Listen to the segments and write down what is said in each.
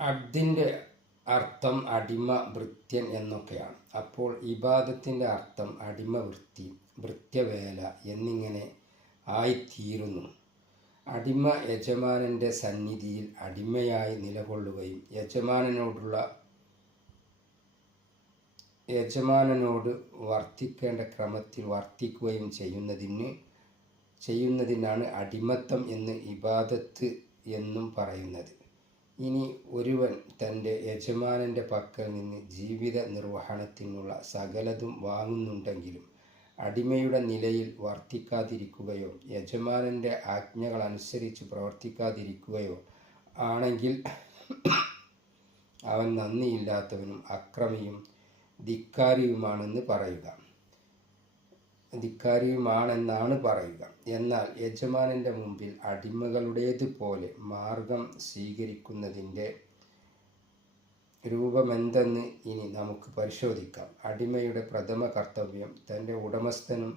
അബ്ദിന്റെ അർത്ഥം അടിമ ഭൃത്യൻ എന്നൊക്കെയാണ്. അപ്പോൾ ഇബാദത്തിന്റെ അർത്ഥം അടിമ വൃത്തി ഭൃത്യവേല എന്നിങ്ങനെ ആയിത്തീരുന്നു. അടിമ യജമാനന്റെ സന്നിധിയിൽ അടിമയായി നിലകൊള്ളുകയും യജമാനനോടുള്ള യജമാനനോട് വർത്തിക്കേണ്ട ക്രമത്തിൽ വർത്തിക്കുകയും ചെയ്യുന്നതിന് ചെയ്യുന്നതിനാണ് അടിമത്തം എന്ന് ഇബാദത്ത് എന്നും പറയുന്നത്. ഇനി ഒരുവൻ തന്റെ യജമാനന്റെ പക്കൽ നിന്ന് ജീവിത നിർവഹണത്തിനുള്ള സകലതും വാങ്ങുന്നുണ്ടെങ്കിലും അടിമയുടെ നിലയിൽ വർത്തിക്കാതിരിക്കുകയോ യജമാനന്റെ ആജ്ഞകൾ അനുസരിച്ച് പ്രവർത്തിക്കാതിരിക്കുകയോ ആണെങ്കിൽ അവൻ നന്ദിയില്ലാത്തവനും അക്രമിയും ധിക്കാരിയുമാണെന്ന് പറയുക. ധിക്കാരിയുമാണെന്നാണ് പറയുക. എന്നാൽ യജമാനന്റെ മുമ്പിൽ അടിമകളുടേതുപോലെ മാർഗം സ്വീകരിക്കുന്നതിന്റെ രൂപമെന്തെന്ന് ഇനി നമുക്ക് പരിശോധിക്കാം. അടിമയുടെ പ്രഥമ കർത്തവ്യം തന്റെ ഉടമസ്ഥനും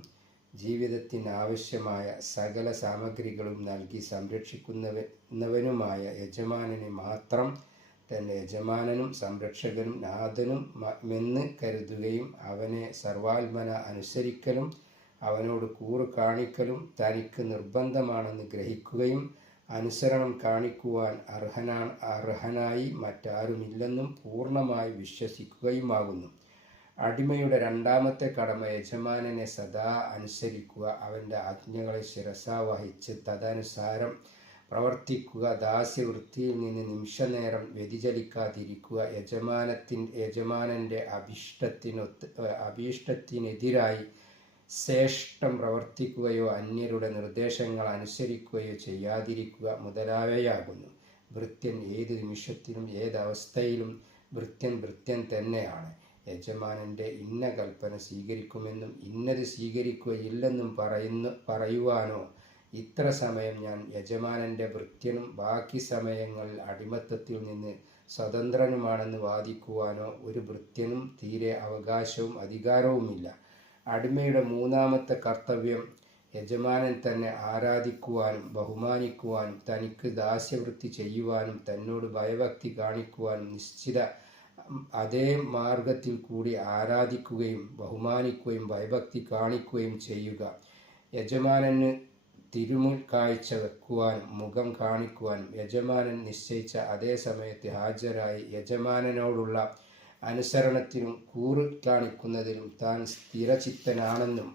ജീവിതത്തിനാവശ്യമായ സകല സാമഗ്രികളും നൽകി സംരക്ഷിക്കുന്നവനുമായ യജമാനനെ മാത്രം തന്റെ യജമാനനും സംരക്ഷകനും നാഥനും മെന്ന് കരുതുകയും അവനെ സർവാത്മന അനുസരിക്കലും അവനോട് കൂറ് കാണിക്കലും തനിക്ക് നിർബന്ധമാണെന്ന് ഗ്രഹിക്കുകയും അനുസരണം കാണിക്കുവാൻ അർഹനാ അർഹനായി മറ്റാരുമില്ലെന്നും പൂർണമായി വിശ്വസിക്കുകയുമാകുന്നു. അടിമയുടെ രണ്ടാമത്തെ കടമ യജമാനനെ സദാ അനുസരിക്കുക. അവന്റെ ആജ്ഞകളെ ശിരസാവഹിച്ച് തദനുസാരം പ്രവർത്തിക്കുക ദാസ്യവൃത്തിയിൽ നിന്ന് നിമിഷനേരം വ്യതിചലിക്കാതിരിക്കുക യജമാനത്തിൻ യജമാനന്റെ അഭിഷ്ടത്തിനൊത്ത് അഭീഷ്ടത്തിനെതിരായി ശ്രേഷ്ഠം പ്രവർത്തിക്കുകയോ അന്യരുടെ നിർദ്ദേശങ്ങൾ അനുസരിക്കുകയോ ചെയ്യാതിരിക്കുക മുതലായവയാകുന്നു. വൃത്യൻ ഏത് നിമിഷത്തിലും ഏതവസ്ഥയിലും ഭൃത്യൻ ഭൃത്യൻ തന്നെയാണ്. യജമാനന്റെ ഇന്ന കൽപ്പന സ്വീകരിക്കുമെന്നും ഇന്നത് സ്വീകരിക്കുകയില്ലെന്നും പറയുന്നു പറയുവാനോ ഇത്ര സമയം ഞാൻ യജമാനന്റെ ഭൃത്യനും ബാക്കി സമയങ്ങൾ അടിമത്തത്തിൽ നിന്ന് സ്വതന്ത്രനുമാണെന്ന് വാദിക്കുവാനോ ഒരു ഭൃത്യനും തീരെ അവകാശവും അധികാരവുമില്ല. അടിമയുടെ മൂന്നാമത്തെ കർത്തവ്യം യജമാനൻ തന്നെ ആരാധിക്കുവാനും ബഹുമാനിക്കുവാനും തനിക്ക് ദാസ്യവൃത്തി ചെയ്യുവാനും തന്നോട് ഭയഭക്തി കാണിക്കുവാനും നിശ്ചിത അതേ മാർഗത്തിൽ കൂടി ആരാധിക്കുകയും ബഹുമാനിക്കുകയും ഭയഭക്തി കാണിക്കുകയും ചെയ്യുക. യജമാനന് തിരുമുൽ കാഴ്ച വെക്കുവാനും മുഖം കാണിക്കുവാനും യജമാനൻ നിശ്ചയിച്ച അതേ സമയത്ത് ഹാജരായി യജമാനനോടുള്ള അനുസരണത്തിനും കൂറ് കാണിക്കുന്നതിനും താൻ സ്ഥിരചിത്തനാണെന്നും